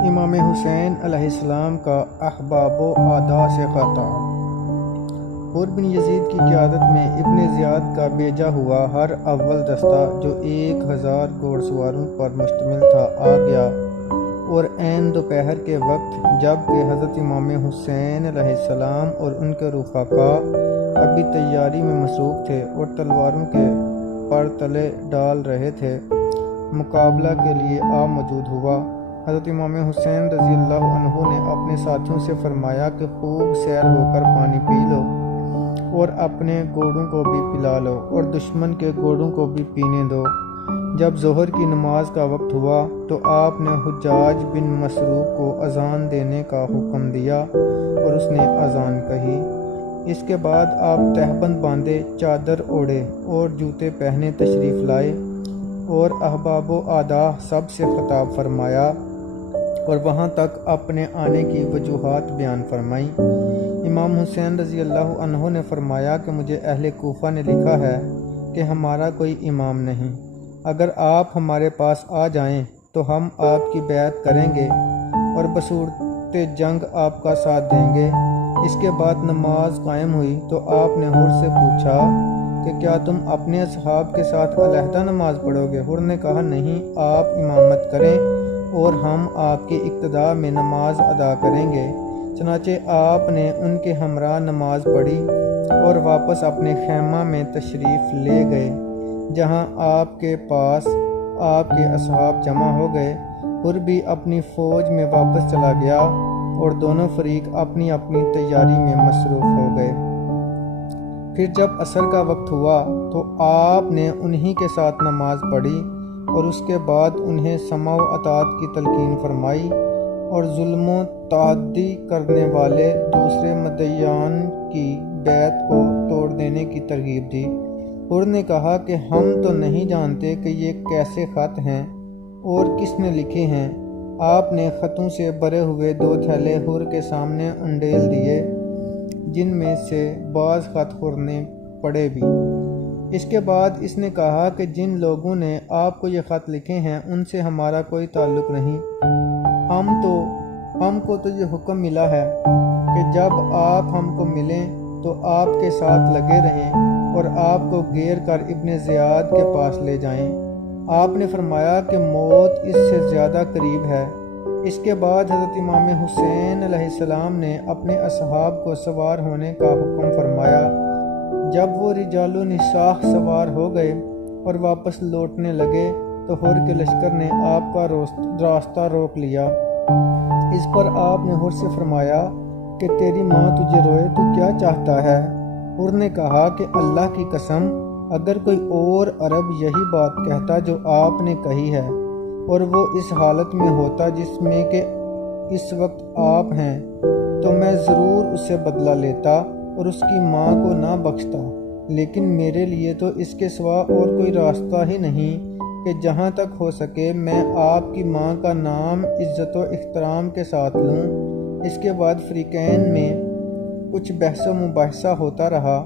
امام حسین علیہ السلام کا احباب و اعداء سے خطاب۔ حر بن یزید کی قیادت میں ابن زیاد کا بھیجا ہوا ہر اول دستہ جو 1000 گھوڑ سواروں پر مشتمل تھا آ گیا، اور عین دوپہر کے وقت جب کہ حضرت امام حسین علیہ السلام اور ان کے رفقا ابھی تیاری میں مصروف تھے اور تلواروں کے پر تلے ڈال رہے تھے، مقابلہ کے لیے آ موجود ہوا۔ حضرت امام حسین رضی اللہ عنہ نے اپنے ساتھیوں سے فرمایا کہ خوب سیر ہو کر پانی پی لو اور اپنے گھوڑوں کو بھی پلا لو اور دشمن کے گھوڑوں کو بھی پینے دو۔ جب ظہر کی نماز کا وقت ہوا تو آپ نے حجاج بن مسروق کو اذان دینے کا حکم دیا اور اس نے اذان کہی۔ اس کے بعد آپ تہبند باندھے، چادر اوڑھے اور جوتے پہنے تشریف لائے اور احباب و اعداء سب سے خطاب فرمایا اور وہاں تک اپنے آنے کی وجوہات بیان فرمائیں۔ امام حسین رضی اللہ عنہ نے فرمایا کہ مجھے اہل کوفہ نے لکھا ہے کہ ہمارا کوئی امام نہیں، اگر آپ ہمارے پاس آ جائیں تو ہم آپ کی بیعت کریں گے اور بصورت جنگ آپ کا ساتھ دیں گے۔ اس کے بعد نماز قائم ہوئی تو آپ نے حر سے پوچھا کہ کیا تم اپنے اصحاب کے ساتھ علیحدہ نماز پڑھو گے؟ حر نے کہا نہیں، آپ امامت کریں اور ہم آپ کی اقتداء میں نماز ادا کریں گے۔ چنانچہ آپ نے ان کے ہمراہ نماز پڑھی اور واپس اپنے خیمہ میں تشریف لے گئے، جہاں آپ کے پاس آپ کے اصحاب جمع ہو گئے۔ حر بھی اپنی فوج میں واپس چلا گیا اور دونوں فریق اپنی اپنی تیاری میں مصروف ہو گئے۔ پھر جب عصر کا وقت ہوا تو آپ نے انہی کے ساتھ نماز پڑھی اور اس کے بعد انہیں سمع و اطاعت کی تلقین فرمائی اور ظلم و تعدی کرنے والے دوسرے مدعیان کی بیعت کو توڑ دینے کی ترغیب دی۔ حر نے کہا کہ ہم تو نہیں جانتے کہ یہ کیسے خط ہیں اور کس نے لکھے ہیں۔ آپ نے خطوں سے بھرے ہوئے 2 تھیلے حر کے سامنے انڈیل دیے، جن میں سے بعض خط حر نے پڑھے بھی۔ اس کے بعد اس نے کہا کہ جن لوگوں نے آپ کو یہ خط لکھے ہیں ان سے ہمارا کوئی تعلق نہیں، ہم کو تو یہ حکم ملا ہے کہ جب آپ ہم کو ملیں تو آپ کے ساتھ لگے رہیں اور آپ کو گھیر کر ابن زیاد کے پاس لے جائیں۔ آپ نے فرمایا کہ موت اس سے زیادہ قریب ہے۔ اس کے بعد حضرت امام حسین علیہ السلام نے اپنے اصحاب کو سوار ہونے کا حکم فرمایا۔ جب وہ رجال و نساء سوار ہو گئے اور واپس لوٹنے لگے تو حر کے لشکر نے آپ کا راستہ روک لیا۔ اس پر آپ نے حر سے فرمایا کہ تیری ماں تجھے روئے، تو کیا چاہتا ہے؟ حر نے کہا کہ اللہ کی قسم، اگر کوئی اور عرب یہی بات کہتا جو آپ نے کہی ہے اور وہ اس حالت میں ہوتا جس میں کہ اس وقت آپ ہیں، تو میں ضرور اس سے بدلہ لیتا اور اس کی ماں کو نہ بخشتا، لیکن میرے لیے تو اس کے سوا اور کوئی راستہ ہی نہیں کہ جہاں تک ہو سکے میں آپ کی ماں کا نام عزت و احترام کے ساتھ لوں۔ اس کے بعد فریقین میں کچھ بحث و مباحثہ ہوتا رہا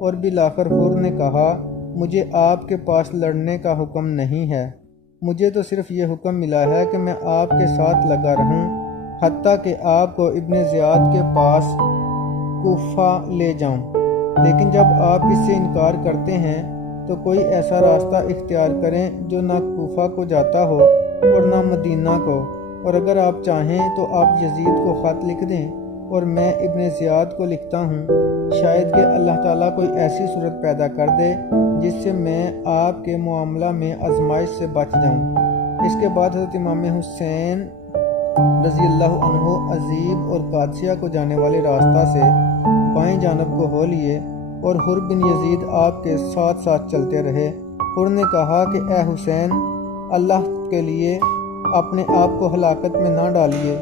اور بالآخر حر نے کہا مجھے آپ کے پاس لڑنے کا حکم نہیں ہے، مجھے تو صرف یہ حکم ملا ہے کہ میں آپ کے ساتھ لگا رہوں حتیٰ کہ آپ کو ابن زیاد کے پاس کوفہ لے جاؤں، لیکن جب آپ اس سے انکار کرتے ہیں تو کوئی ایسا راستہ اختیار کریں جو نہ کوفہ کو جاتا ہو اور نہ مدینہ کو، اور اگر آپ چاہیں تو آپ یزید کو خط لکھ دیں اور میں ابن زیاد کو لکھتا ہوں، شاید کہ اللہ تعالیٰ کوئی ایسی صورت پیدا کر دے جس سے میں آپ کے معاملہ میں آزمائش سے بچ جاؤں۔ اس کے بعد حضرت امام حسین رضی اللہ عنہ عزیب اور قادسیہ کو جانے والے راستہ سے بائیں جانب کو ہو لیے اور حر بن یزید آپ کے ساتھ ساتھ چلتے رہے۔ حر نے کہا کہ اے حسین، اللہ کے لیے اپنے آپ کو ہلاکت میں نہ ڈالیے۔